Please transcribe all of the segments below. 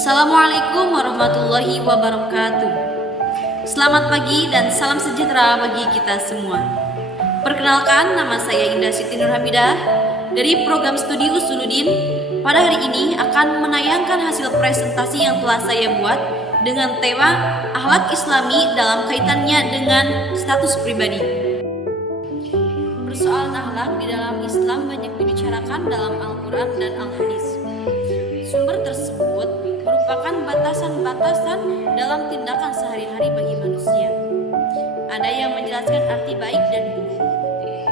Assalamualaikum warahmatullahi wabarakatuh. Selamat pagi dan salam sejahtera bagi kita semua. Perkenalkan, nama saya Indah Siti Nurhamidah dari program studi Usuluddin. Pada hari ini akan menayangkan hasil presentasi yang telah saya buat dengan tema akhlak Islami dalam kaitannya dengan status pribadi. Persoalan akhlak di dalam Islam banyak dibicarakan dalam Al-Quran dan Al-Hadis. Sumber tersebut merupakan batasan-batasan dalam tindakan sehari-hari bagi manusia. Ada yang menjelaskan arti baik dan buruk,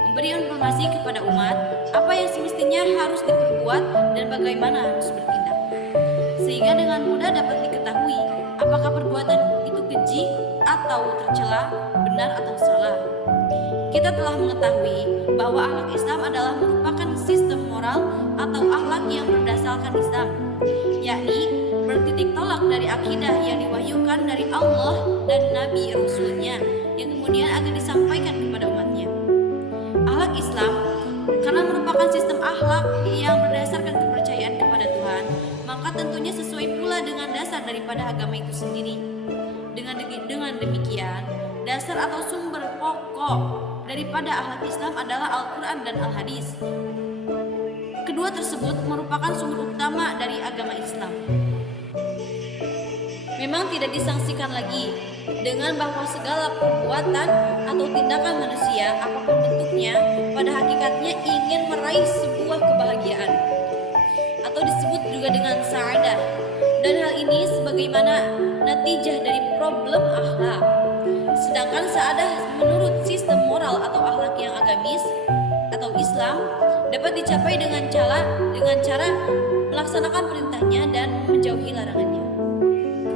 memberi informasi kepada umat apa yang semestinya harus diperbuat dan bagaimana harus bertindak, sehingga dengan mudah dapat diketahui apakah perbuatan itu keji atau tercela, benar atau salah. Kita telah mengetahui bahwa akhlak Islam adalah merupakan sistem moral atau akhlak yang berdasarkan Islam, yakni bertitik tolak dari akidah yang diwahyukan dari Allah dan Nabi Rasulnya yang kemudian akan disampaikan kepada umatnya. Akhlak Islam karena merupakan sistem akhlak yang berdasarkan kepercayaan kepada Tuhan, maka tentunya sesuai pula dengan dasar daripada agama itu sendiri. Dengan demikian, dasar atau sumber pokok daripada akhlak Islam adalah Al-Quran dan Al-Hadis. Kedua tersebut merupakan sumber utama dari agama Islam. Memang tidak disangsikan lagi dengan bahwa segala perbuatan atau tindakan manusia apapun bentuknya pada hakikatnya ingin meraih sebuah kebahagiaan atau disebut juga dengan sa'adah, dan hal ini sebagaimana natijah dari problem akhlak. Sedangkan sa'adah menurut sistem moral atau akhlak yang agamis atau Islam dapat dicapai dengan cara melaksanakan perintahnya dan menjauhi larangannya.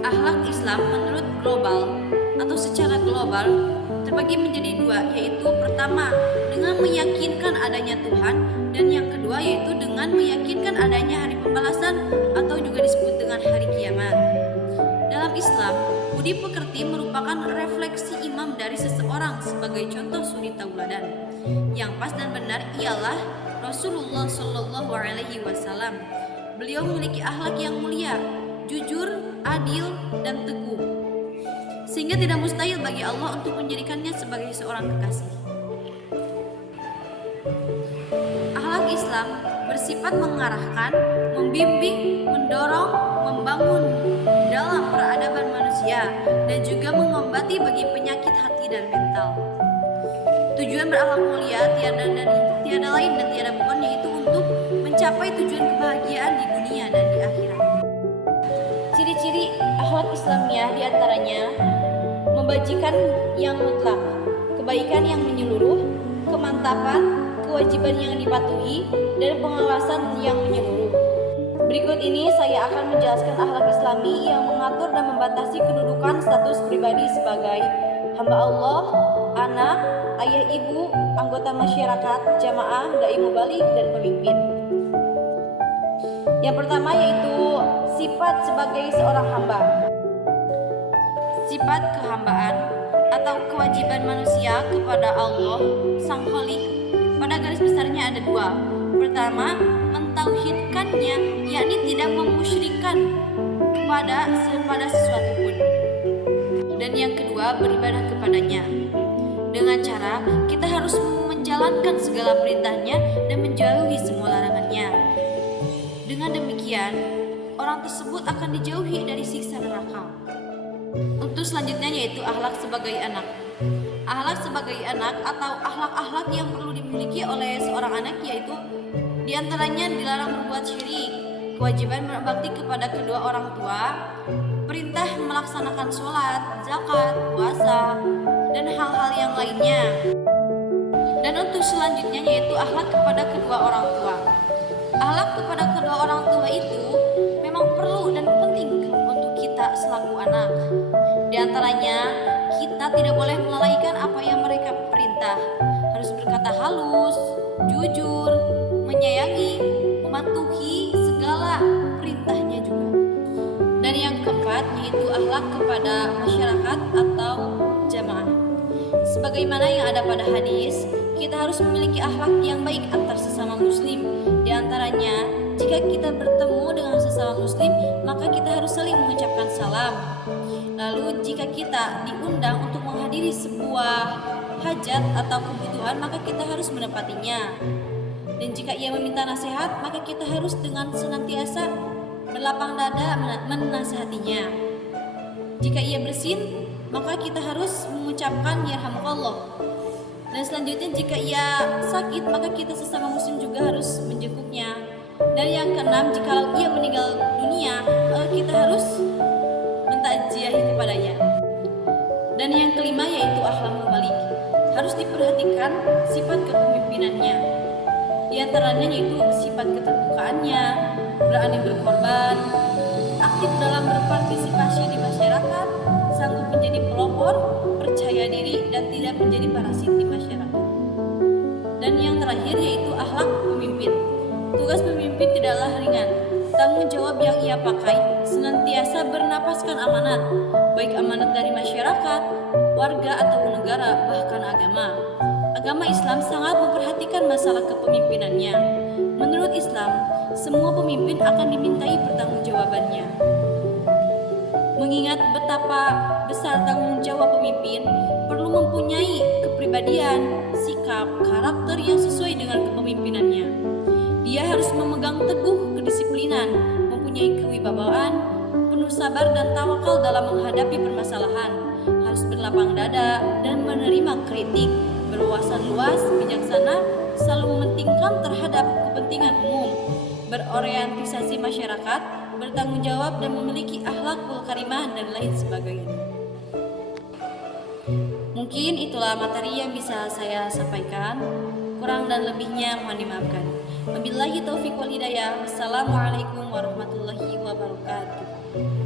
Akhlak Islam menurut global atau secara global terbagi menjadi dua, yaitu pertama dengan meyakinkan adanya Tuhan, dan yang kedua yaitu dengan meyakinkan adanya hari pembalasan atau juga disebut dengan hari kiamat. Dalam Islam, budi pekerti merupakan refleksi imam dari seseorang sebagai contoh suri tauladan. Yang pas dan benar ialah Rasulullah Shallallahu Alaihi Wasallam. Beliau memiliki akhlak yang mulia, jujur, adil, dan teguh, sehingga tidak mustahil bagi Allah untuk menjadikannya sebagai seorang kekasih. Akhlak Islam bersifat mengarahkan, membimbing, mendorong, membangun dalam peradaban manusia, dan juga mengobati bagi penyakit hati dan mental. Tujuan berakhlak mulia tiada lain dan tiada bukan, yaitu untuk mencapai tujuan kebahagiaan di dunia dan di akhirat. Ciri-ciri akhlak Islamiyah diantaranya membajikan yang mutlak, kebaikan yang menyeluruh, kemantapan, kewajiban yang dipatuhi, dan pengawasan yang menyeluruh. Berikut ini saya akan menjelaskan akhlak Islami yang mengatur dan membatasi kedudukan status pribadi sebagai hamba Allah, anak, ayah ibu, anggota masyarakat, jamaah, dai mubalik, dan pemimpin. Yang pertama yaitu sifat sebagai seorang hamba. Sifat kehambaan atau kewajiban manusia kepada Allah Sang Khalik pada garis besarnya ada dua. Pertama, mentauhidkannya, yakni tidak memusyrikan kepada sesuatu pun. Dan yang kedua, beribadah kepadanya dengan cara kita harus menjalankan segala perintahnya dan menjauhi semua larangannya. Dengan demikian, orang tersebut akan dijauhi dari siksa neraka. Untuk selanjutnya yaitu akhlak sebagai anak. Akhlak sebagai anak atau akhlak-akhlak yang perlu dimiliki oleh seorang anak yaitu diantaranya dilarang berbuat syirik, kewajiban berbakti kepada kedua orang tua, perintah melaksanakan sholat, zakat, puasa, dan hal-hal yang lainnya. Dan untuk selanjutnya yaitu akhlak kepada kedua orang tua. Akhlak kepada kedua orang tua itu memang perlu dan penting untuk kita selaku anak. Di antaranya, kita tidak boleh melalaikan apa yang mereka perintah. Harus berkata halus, jujur, menyayangi, mematuhi segala perintahnya juga. Dan yang keempat yaitu akhlak kepada masyarakat atau jamaah. Sebagaimana yang ada pada hadis, kita harus memiliki akhlak yang baik antar sesama muslim. Di antaranya, jika kita bertemu dengan sesama sesama muslim, maka kita harus saling mengucapkan salam. Lalu jika kita diundang untuk menghadiri sebuah hajat atau kebutuhan, maka kita harus menepatinya. Dan jika ia meminta nasihat, maka kita harus dengan senantiasa berlapang dada menasihatinya. Jika ia bersin, maka kita harus mengucapkan yarhamukallah. Dan selanjutnya jika ia sakit, maka kita sesama muslim juga harus menjenguknya. Dan yang keenam, jika ia meninggal dunia, maka kita harus mentakziahi kepadanya. Dan yang kelima yaitu akhlakul balik. Harus diperhatikan sifat kepemimpinannya. Di antaranya yaitu sifat keterbukaannya, berani berkorban, aktif dalam berpartisipasi di masyarakat, sanggup menjadi pelopor, percaya diri, dan tidak menjadi parasit di masyarakat. Dan yang terakhir yaitu akhlak pemimpin. Tugas pemimpin tidaklah ringan. Tanggung jawab yang ia pakai senantiasa bernapaskan amanat, baik amanat dari masyarakat, warga atau negara, bahkan agama. Agama Islam sangat memperhatikan masalah kepemimpinannya. Menurut Islam, semua pemimpin akan dimintai pertanggungjawabannya. Mengingat betapa besar tanggung jawab pemimpin, perlu mempunyai kepribadian, sikap, karakter yang sesuai dengan kepemimpinannya. Dia harus memegang teguh kedisiplinan, mempunyai kewibawaan, penuh sabar dan tawakal dalam menghadapi permasalahan, harus berlapang dada dan menerima kritik, berwawasan luas, bijaksana, selalu mementingkan terhadap kepentingan umum, berorientisasi masyarakat, bertanggung jawab dan memiliki akhlakul karimah dan lain sebagainya. Mungkin itulah materi yang bisa saya sampaikan. Kurang dan lebihnya mohon dimaafkan. Wabillahi taufiq wal hidayah. Wassalamualaikum warahmatullahi wabarakatuh.